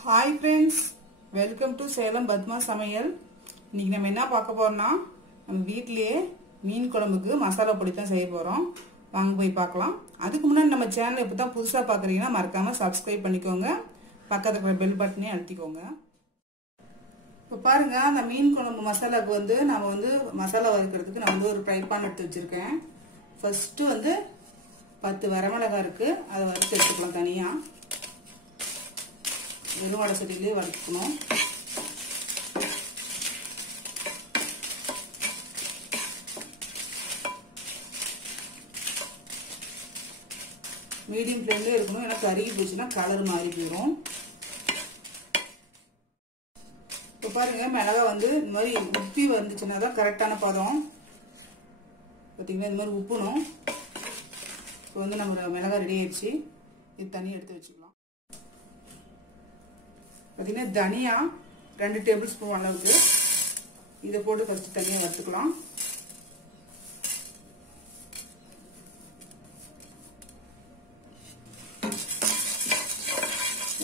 Hi friends, welcome to Salem Padma சமையல். இன்னைக்கு நம்ம என்ன பார்க்க போறோம்னா, நம்ம வீட்டிலேயே மீன் குழம்புக்கு மசாலா பொடி தான் செய்ய போறோம். வாங்க போய் பார்க்கலாம். அதுக்கு முன்னாடி நம்ம சேனல் இப்போ தான் புதுசாக பார்க்குறீங்கன்னா மறக்காம சப்ஸ்கிரைப் பண்ணிக்கோங்க. பக்கத்துல இருக்கிற பெல் பட்டனையும் அழுத்திக்கோங்க. இப்போ பாருங்க, அந்த மீன் குழம்பு மசாலாவுக்கு வந்து நம்ம வந்து மசாலா வறுக்கிறதுக்கு நான் வந்து ஒரு ஃப்ரை பான் எடுத்து வச்சிருக்கேன். ஃபர்ஸ்ட் வந்து 10 வரமிளகாய் இருக்கு, அதை வறுத்து எடுத்துக்கலாம் தனியா. வெறும் வடை சட்டிலே வறுக்கணும். மீடியம் ஃப்ளேம்ல இருக்கணும், ஏன்னா கருகி போச்சுன்னா கலர் மாறி போயிடும். இப்போ பாருங்க, மிளகா வந்து இந்த மாதிரி உப்பி வந்துச்சுன்னா தான் கரெக்டான பதம். பார்த்தீங்கன்னா இந்த மாதிரி உப்புணும். இப்போ வந்து நம்ம மிளகா ரெடி ஆயிடுச்சு. இது தனியாக எடுத்து வச்சுக்கலாம். பார்த்தீங்கன்னா தனியா 2 டேபிள் ஸ்பூன் அளவுக்கு இதை போட்டு ஃபர்ஸ்ட் தனியாக வறுத்துக்கலாம்.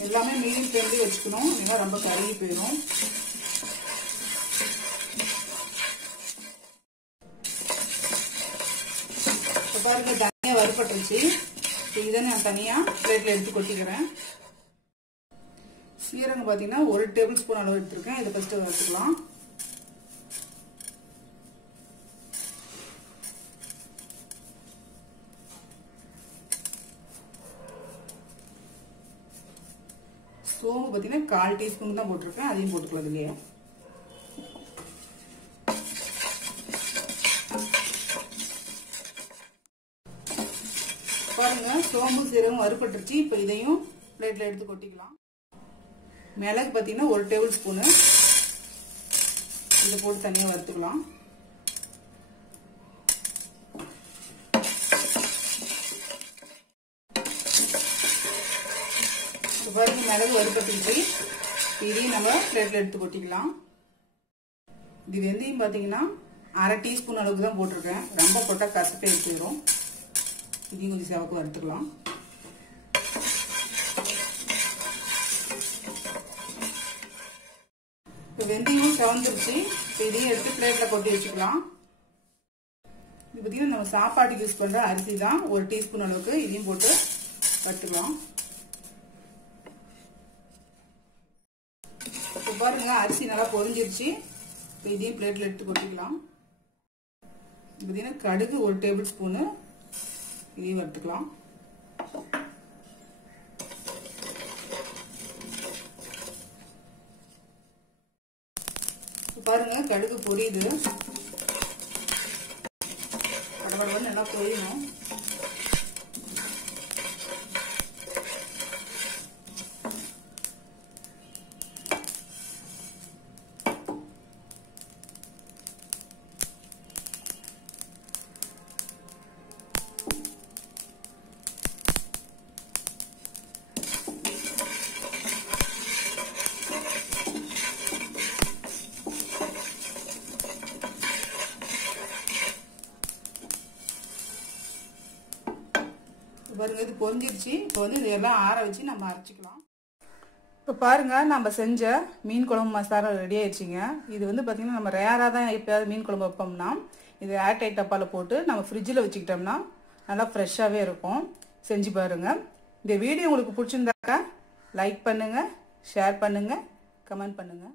எல்லாமே மீடியம் ஃப்ளேம்லேயே வச்சுக்கணும், ஏன்னா ரொம்ப கருகி போயிடும். இப்போ பாருங்க, தனியாக வறுப்பட்டுருச்சு. இதை நான் தனியாக பிளேட்ல எடுத்து கொட்டிக்கிறேன். சீரகம் பார்த்தீங்கன்னா 1 டேபிள் ஸ்பூன் அளவு எடுத்துருக்கேன். இதை ஃபர்ஸ்ட் வறுத்துக்கலாம். சோம்பு பார்த்தீங்கன்னா 1/4 டீஸ்பூன் தான் போட்டிருக்கேன், அதையும் போட்டுக்கலாம் இல்லையா. பாருங்க, சோம்பு சீரகம் வறுப்பட்டுருச்சு. இப்போ இதையும் பிளேட்ல எடுத்து கொட்டிக்கலாம். மிளகு பார்த்தீங்கன்னா 1 டேபிள் ஸ்பூனு, இதை போட்டு தனியாக வறுத்துக்கலாம். பாருங்க, மிளகு வறுப்பட்டுச்சு. இதையும் நம்ம பிளேட்ல எடுத்து கொட்டிக்கலாம். இது வெந்தயம் பார்த்தீங்கன்னா 1/2 டீஸ்பூன் அளவுக்கு தான் போட்டிருக்கேன், ரொம்ப போட்டால் கசப்பை எடுத்துக்கிறோம். இதையும் கொஞ்சம் செவக்கு வறுத்துக்கலாம். வெந்தயம் செவந்துருச்சு. இதையும் எடுத்து பிளேட்ல கொட்டி வச்சுக்கலாம். இது பார்த்தீங்கன்னா நம்ம சாப்பாட்டுக்கு யூஸ் பண்ற அரிசி தான், 1 டீஸ்பூன் அளவுக்கு. இதையும் போட்டு வறுத்துக்கலாம். இப்போ பாருங்க, அரிசி நல்லா பொரிஞ்சிருச்சு. இப்போ இதையும் பிளேட்ல எடுத்து கொட்டிக்கலாம். பார்த்தீங்கன்னா கடுகு 1 டேபிள் ஸ்பூனு, இதையும் வறுத்துக்கலாம். பாருங்க, கடுகு பொரியுது. கடகடன்னு நல்லா பொரியணும். பாருங்க, இது பொரிஞ்சிருச்சு. இப்போ வந்து இதெல்லாம் ஆற வச்சு நம்ம அரைச்சிக்கலாம். இப்போ பாருங்க, நம்ம செஞ்ச மீன் குழம்பு மசாலா ரெடி ஆயிடுச்சுங்க. இது வந்து பார்த்தீங்கன்னா நம்ம ரேராக தான் எப்பயாவது மீன் குழம்பு வைப்போம்னா இது ஏர்டைட் டப்பாவில் போட்டு நம்ம ஃப்ரிட்ஜில் வச்சுக்கிட்டோம்னா நல்லா ஃப்ரெஷ்ஷாகவே இருக்கும். செஞ்சு பாருங்க. இந்த வீடியோ உங்களுக்கு பிடிச்சிருந்தாக்கா லைக் பண்ணுங்க, ஷேர் பண்ணுங்க, கமெண்ட் பண்ணுங்க.